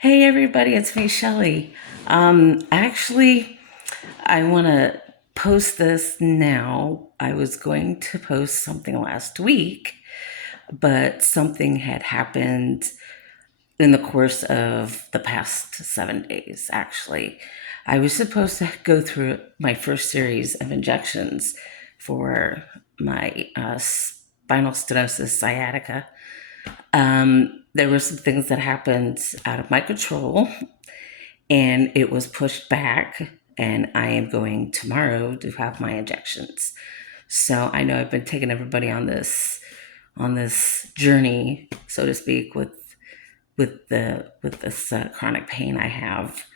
Hey everybody, it's me, Shelly. Actually, I want to post this now. I was going to post something last week, but something had happened in the course of the past 7 days, actually. I was supposed to go through my first series of injections for my spinal stenosis sciatica. There were some things that happened out of my control, and it was pushed back. And I am going tomorrow to have my injections. So I know I've been taking everybody on this journey, so to speak, with this chronic pain I have.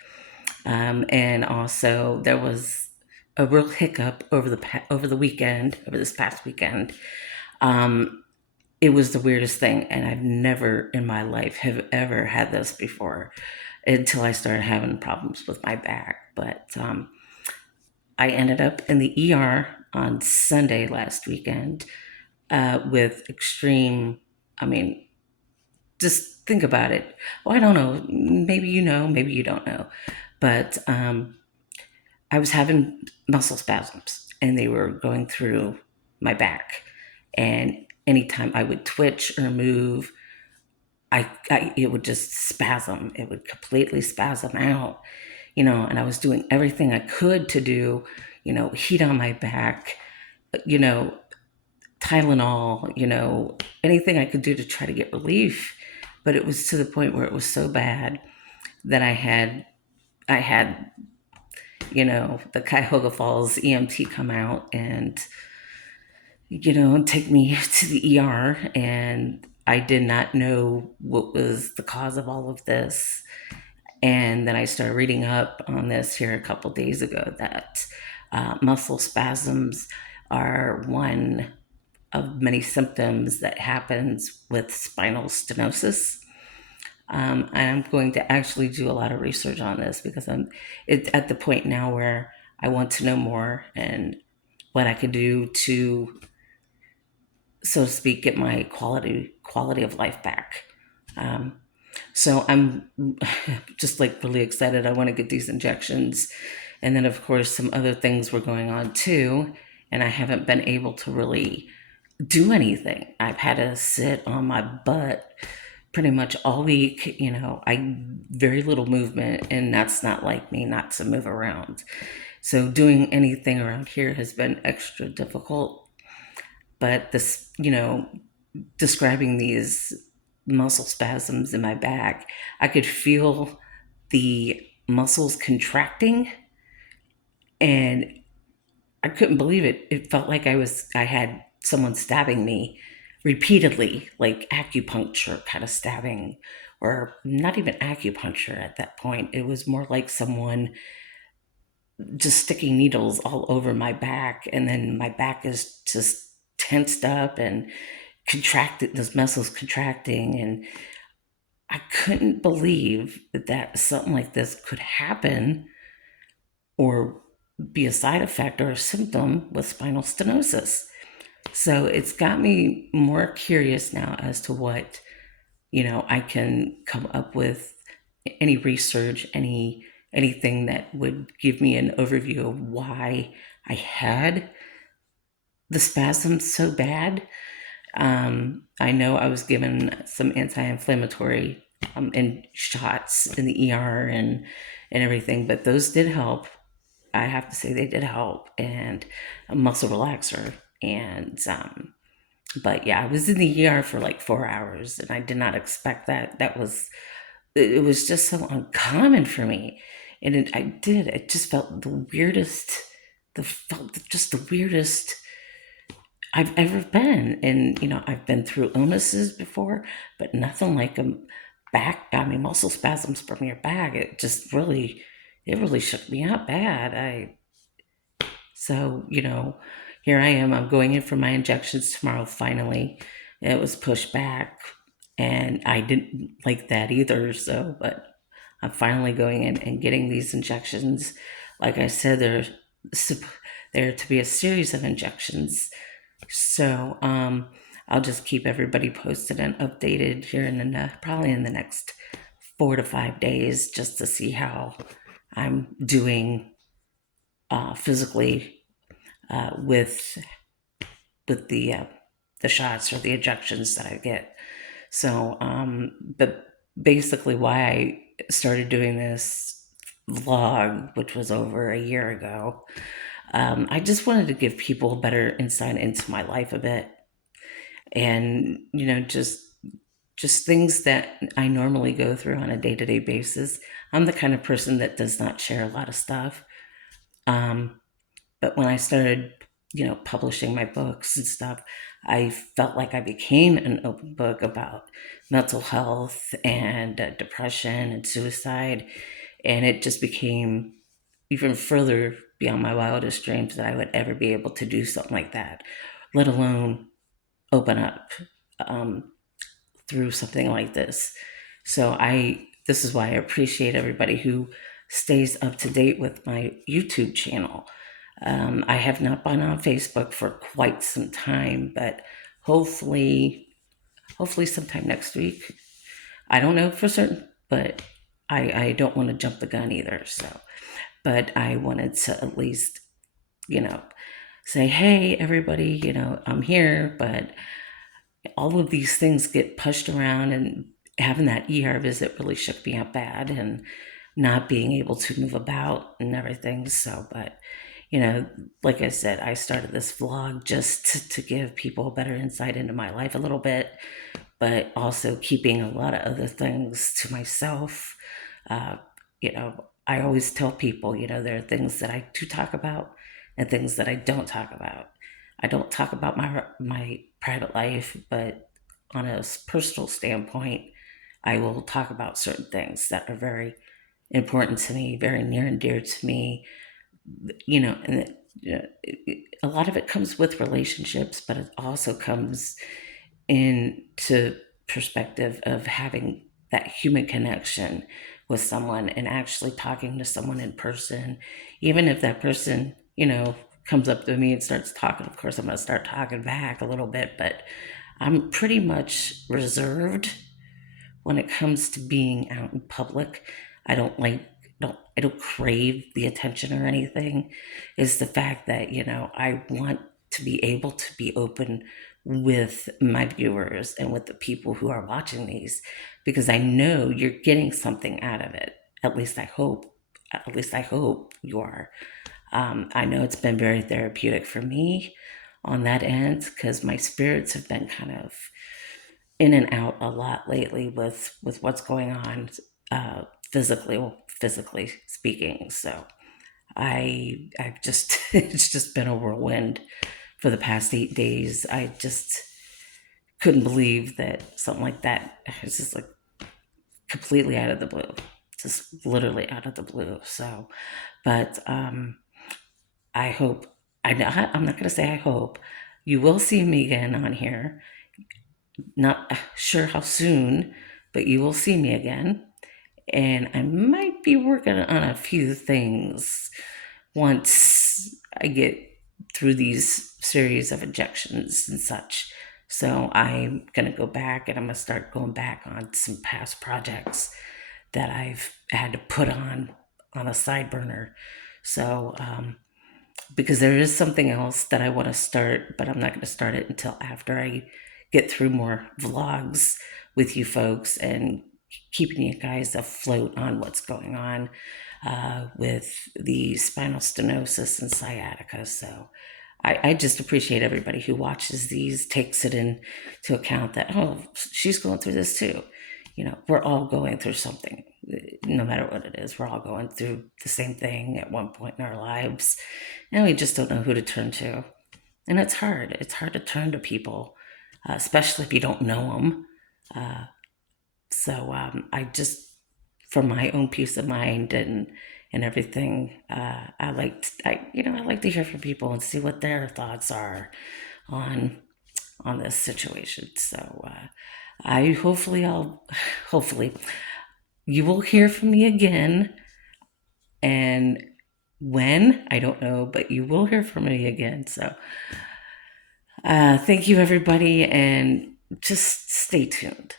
And also there was a real hiccup over the weekend, over this past weekend. Um, it was the weirdest thing, and I've never in my life have ever had this before until I started having problems with my back. But I ended up in the ER on Sunday last weekend with extreme, I mean, just think about it. Well, I don't know, maybe you don't know. But I was having muscle spasms and they were going through my back. And anytime I would twitch or move, it would just spasm. It would completely spasm out, and I was doing everything I could to do, heat on my back, you know, Tylenol, anything I could do to try to get relief. But it was to the point where it was so bad that I had, the Cuyahoga Falls EMT come out and, take me to the ER. And I did not know what was the cause of all of this. And then I started reading up on this here a couple days ago that muscle spasms are one of many symptoms that happens with spinal stenosis. And I'm going to actually do a lot of research on this because I'm at the point now where I want to know more and what I could do to, so to speak, get my quality of life back. Um, so I'm just like really excited. I want to get these injections. And then, of course, some other things were going on too. And I haven't been able to really do anything. I've had to sit on my butt pretty much all week. I very little movement, and that's not like me not to move around. So doing anything around here has been extra difficult. But this, describing these muscle spasms in my back, I could feel the muscles contracting, and I couldn't believe it. It felt like I had someone stabbing me repeatedly, like acupuncture kind of stabbing, or not even acupuncture at that point. It was more like someone just sticking needles all over my back, and then my back is just tensed up and contracted, those muscles contracting. And I couldn't believe that something like this could happen or be a side effect or a symptom with spinal stenosis. So it's got me more curious now as to what, I can come up with, any research, anything that would give me an overview of why I had the spasms so bad. I know I was given some anti-inflammatory and shots in the ER and everything, but those did help. I have to say they did help, and a muscle relaxer. And but yeah, I was in the ER for like 4 hours, and I did not expect that. It was just so uncommon for me, and it just felt the weirdest. The felt just the weirdest I've ever been. And, I've been through illnesses before, but nothing like a muscle spasms from your back. It really shook me up bad. So, here I am. I'm going in for my injections tomorrow, finally. It was pushed back, and I didn't like that either. So, but I'm finally going in and getting these injections. Like I said, there to be a series of injections. So I'll just keep everybody posted and updated here probably in the next 4 to 5 days just to see how I'm doing physically with the shots or the injections that I get. So, but basically, why I started doing this vlog, which was over a year ago, I just wanted to give people a better insight into my life a bit, and just things that I normally go through on a day to day basis. I'm the kind of person that does not share a lot of stuff. Um, but when I started, publishing my books and stuff, I felt like I became an open book about mental health and depression and suicide. And it just became even further beyond my wildest dreams that I would ever be able to do something like that, let alone open up um, through something like this. So this is why I appreciate everybody who stays up to date with my YouTube channel. I have not been on Facebook for quite some time, but hopefully, hopefully sometime next week. I don't know for certain, but I don't want to jump the gun either. So, but I wanted to at least, you know, say, hey, everybody, I'm here, but all of these things get pushed around, and having that ER visit really shook me up bad, and not being able to move about and everything. So, but you know, like I said, I started this vlog just to give people a better insight into my life a little bit, but also keeping a lot of other things to myself. Uh, I always tell people, there are things that I do talk about and things that I don't talk about. I don't talk about my private life, but on a personal standpoint, I will talk about certain things that are very important to me, very near and dear to me. And a lot of it comes with relationships, but it also comes into perspective of having that human connection with someone and actually talking to someone in person. Even if that person, comes up to me and starts talking, of course I'm going to start talking back a little bit, but I'm pretty much reserved when it comes to being out in public. I don't like I don't crave the attention or anything. Is the fact that, I want to be able to be open with my viewers and with the people who are watching these, because I know you're getting something out of it. At least I hope. At least I hope you are. I know it's been very therapeutic for me on that end, because my spirits have been kind of in and out a lot lately with what's going on, uh, physically speaking. So I've just it's just been a whirlwind for the past 8 days. I just couldn't believe that something like that is just like completely out of the blue, just literally out of the blue. So, but I hope I'm not going to say I hope you will see me again on here. Not sure how soon, but you will see me again. And I might be working on a few things once I get through these series of injections and such. So I'm going to go back, and I'm going to start going back on some past projects that I've had to put on a side burner. So, because there is something else that I want to start, but I'm not going to start it until after I get through more vlogs with you folks and keeping you guys afloat on what's going on with the spinal stenosis and sciatica. So I just appreciate everybody who watches these, takes it into account that, oh, she's going through this too. We're all going through something, no matter what it is. We're all going through the same thing at one point in our lives, and we just don't know who to turn to. And it's hard. It's hard to turn to people, especially if you don't know them. So I just, for my own peace of mind and everything, I like to hear from people and see what their thoughts are on this situation. So I hopefully you will hear from me again, and when I don't know, but you will hear from me again. So thank you, everybody, and just stay tuned.